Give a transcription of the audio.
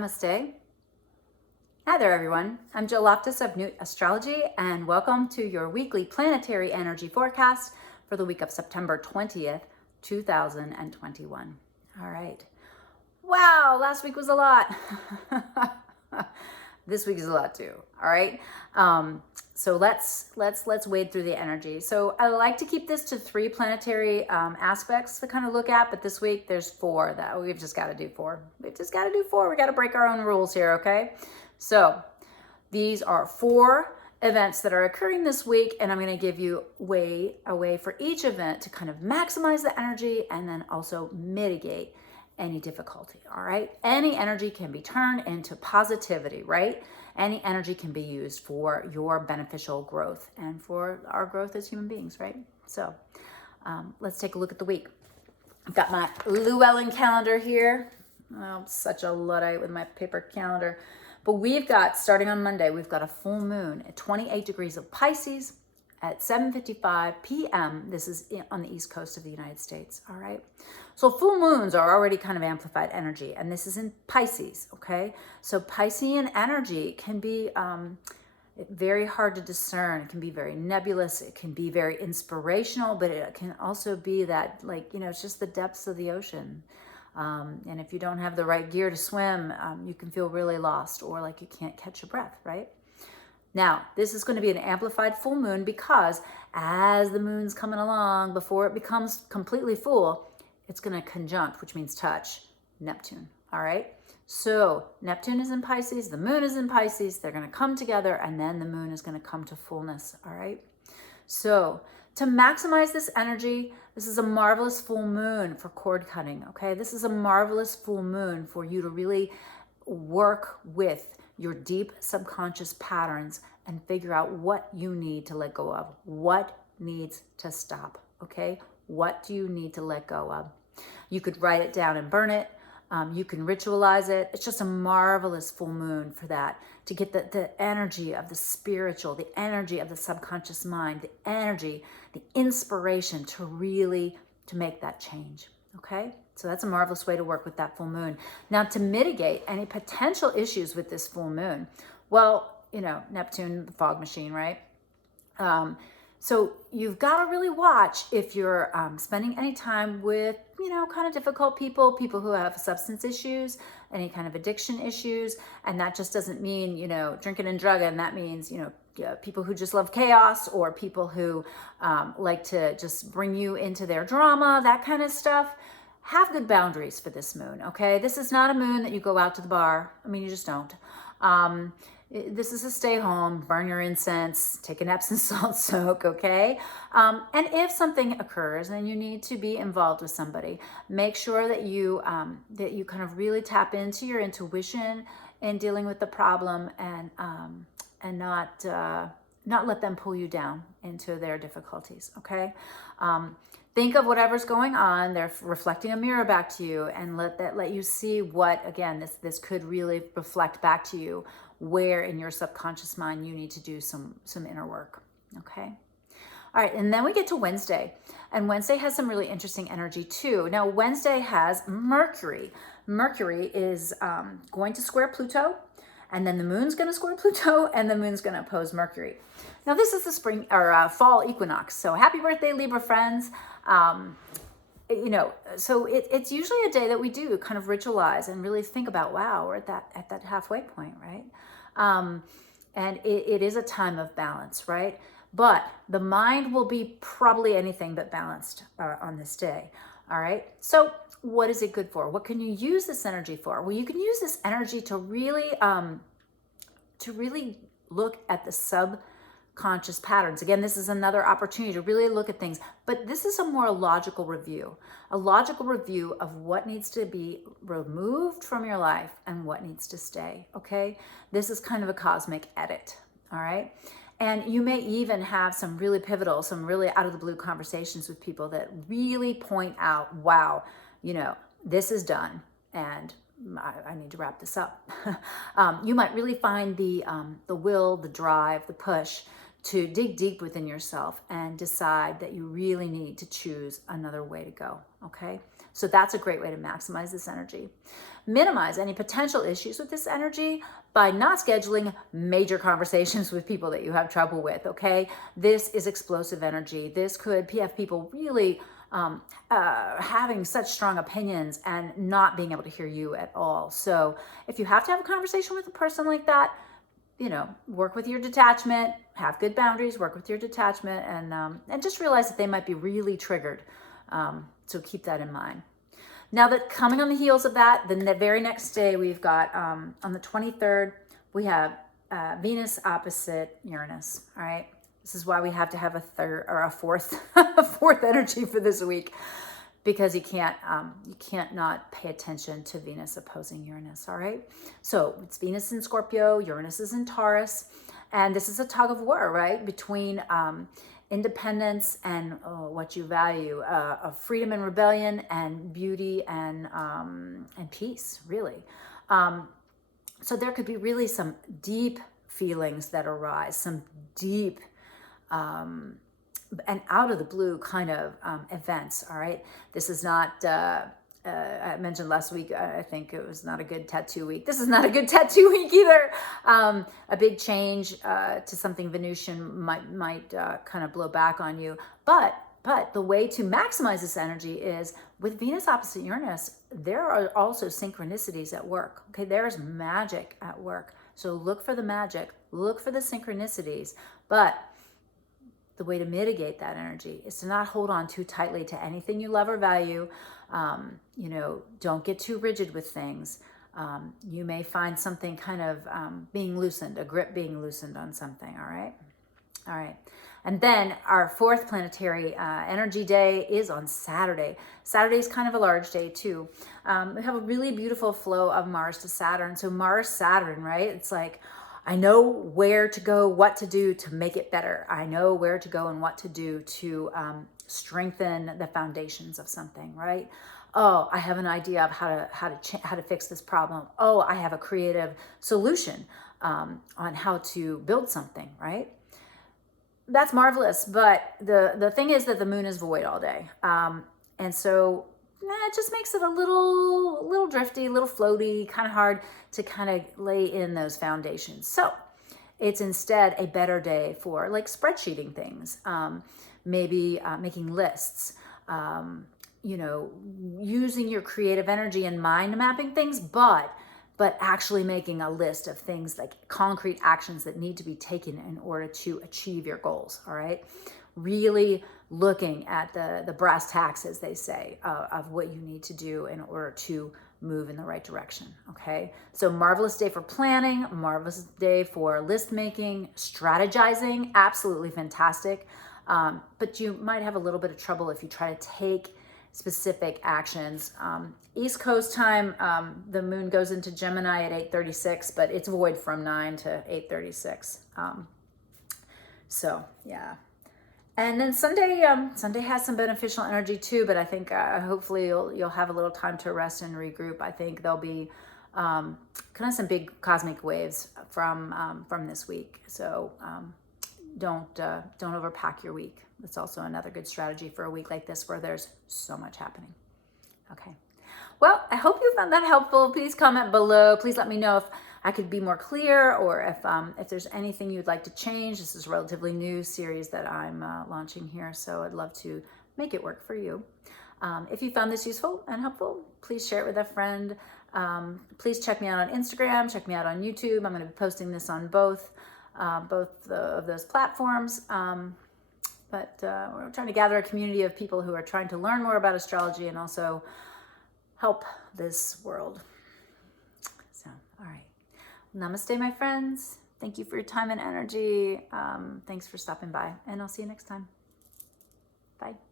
Namaste. Hi there, everyone. I'm Jill Loftis of Nuit Astrology, and welcome to your weekly Planetary Energy Forecast for the week of September 20th, 2021. All right. Wow, last week was a lot. This week is a lot too. All right. So let's wade through the energy. So I like to keep this to 3 planetary aspects to kind of look at, but this week there's 4 that we've just got to do 4. We've just got to do 4. We got to break our own rules here, okay? So these are 4 events that are occurring this week, and I'm going to give you a way for each event to kind of maximize the energy and then also mitigate any difficulty. All right, any energy can be turned into positivity, right? Any energy can be used for your beneficial growth and for our growth as human beings, right? So let's take a look at the week. I've got my Llewellyn calendar here. Oh, I'm such a Luddite with my paper calendar. But we've got, starting on Monday, we've got a full moon at 28 degrees of Pisces at 7:55 p.m. This is on the east coast of the United States, all right? So full moons are already kind of amplified energy, and this is in Pisces, okay? So Piscean energy can be very hard to discern. It can be very nebulous. It can be very inspirational, but it can also be that, like, it's just the depths of the ocean. And if you don't have the right gear to swim, you can feel really lost or like you can't catch your breath, right? Now, this is going to be an amplified full moon because as the moon's coming along, before it becomes completely full, it's going to conjunct, which means touch, Neptune, all right? So Neptune is in Pisces, the moon is in Pisces, they're going to come together, and then the moon is going to come to fullness, all right? So to maximize this energy, this is a marvelous full moon for cord cutting, okay? This is a marvelous full moon for you to really work with your deep subconscious patterns and figure out what you need to let go of, what needs to stop, okay? What do you need to let go of? You could write it down and burn it. You can ritualize it. It's just a marvelous full moon for that, to get the energy of the spiritual, the energy of the subconscious mind, the energy, the inspiration to really, to make that change, okay? So that's a marvelous way to work with that full moon. Now, to mitigate any potential issues with this full moon, well, Neptune, the fog machine, right? So you've got to really watch if you're spending any time with, kind of difficult people who have substance issues, any kind of addiction issues. And that just doesn't mean, drinking and drugging. That means, people who just love chaos, or people who like to just bring you into their drama, that kind of stuff. Have good boundaries for this moon, okay? This is not a moon that you go out to the bar. I mean, you just don't. This is a stay home, burn your incense, take an Epsom salt soak, okay? And if something occurs and you need to be involved with somebody, make sure that you kind of really tap into your intuition in dealing with the problem, and not let them pull you down into their difficulties, okay? Think of whatever's going on. They're reflecting a mirror back to you, and let you see what, again, this could really reflect back to you, where in your subconscious mind you need to do some inner work, okay? All right, and then we get to Wednesday, and Wednesday has some really interesting energy too. Now, Wednesday has Mercury. Mercury is going to square Pluto, and then the moon's going to square Pluto, and the moon's going to oppose Mercury. Now, this is the spring or fall equinox, so happy birthday, Libra friends. So it's usually a day that we do kind of ritualize and really think about, wow, we're at that halfway point, right? And it is a time of balance, right? But the mind will be probably anything but balanced on this day, all right? So what is it good for? What can you use this energy for? Well, you can use this energy to really look at the subconscious patterns. Again, this is another opportunity to really look at things, but this is a more logical review of what needs to be removed from your life and what needs to stay, okay? This is kind of a cosmic edit, all right? And you may even have some really pivotal, some really out of the blue conversations with people that really point out, wow, this is done, and I need to wrap this up. You might really find the will, the drive, the push to dig deep within yourself and decide that you really need to choose another way to go. okay? So that's a great way to maximize this energy. Minimize any potential issues with this energy by not scheduling major conversations with people that you have trouble with, okay? This is explosive energy. This could have people really having such strong opinions and not being able to hear you at all. So if you have to have a conversation with a person like that, work with your detachment, have good boundaries, work with your detachment, and just realize that they might be really triggered. So keep that in mind. Now that coming on the heels of that, then the very next day we've got, on the 23rd, we have Venus opposite Uranus, all right? This is why we have to have a third or a fourth, a fourth energy for this week, because you can't not pay attention to Venus opposing Uranus, all right? So it's Venus in Scorpio, Uranus is in Taurus, and this is a tug of war, right? Between independence and what you value, of freedom and rebellion, and beauty and peace, really. So there could be really some deep feelings that arise, some deep and out of the blue kind of events, all right? This is not, I mentioned last week, I think it was not a good tattoo week. This is not a good tattoo week either. A big change to something Venusian might kind of blow back on you. But the way to maximize this energy is with Venus opposite Uranus, there are also synchronicities at work. Okay, there's magic at work. So look for the magic, look for the synchronicities. But the way to mitigate that energy is to not hold on too tightly to anything you love or value. Don't get too rigid with things. You may find something kind of being loosened, a grip being loosened on something, all right? All right. And then our fourth planetary energy day is on Saturday. Saturday is kind of a large day too. We have a really beautiful flow of Mars to Saturn. So Mars-Saturn, right? It's like, I know where to go, what to do to make it better. I know where to go and what to do to strengthen the foundations of something, right? Oh, I have an idea of how to fix this problem. Oh, I have a creative solution on how to build something, right? That's marvelous, but the thing is that the moon is void all day, and so it just makes it a little drifty, a little floaty, kind of hard to kind of lay in those foundations. So it's instead a better day for like spreadsheeting things, maybe making lists, using your creative energy and mind mapping things, but actually making a list of things like concrete actions that need to be taken in order to achieve your goals, all right? Really looking at the brass tacks, as they say, of what you need to do in order to move in the right direction, okay? So marvelous day for planning, marvelous day for list making, strategizing, absolutely fantastic. But you might have a little bit of trouble if you try to take specific actions. East Coast time, the moon goes into Gemini at 8:36, but it's void from 9 to 8:36. So yeah. And then Sunday has some beneficial energy too, but I think hopefully you'll have a little time to rest and regroup. I think there'll be kind of some big cosmic waves from this week. So don't overpack your week. That's also another good strategy for a week like this where there's so much happening. Okay. Well, I hope you found that helpful. Please comment below. Please let me know if I could be more clear, or if there's anything you'd like to change. This is a relatively new series that I'm launching here, so I'd love to make it work for you. If you found this useful and helpful, please share it with a friend. Please check me out on Instagram, check me out on YouTube. I'm going to be posting this on both of those platforms. But we're trying to gather a community of people who are trying to learn more about astrology and also help this world. So, all right. Namaste, my friends. Thank you for your time and energy. Thanks for stopping by, and I'll see you next time. Bye.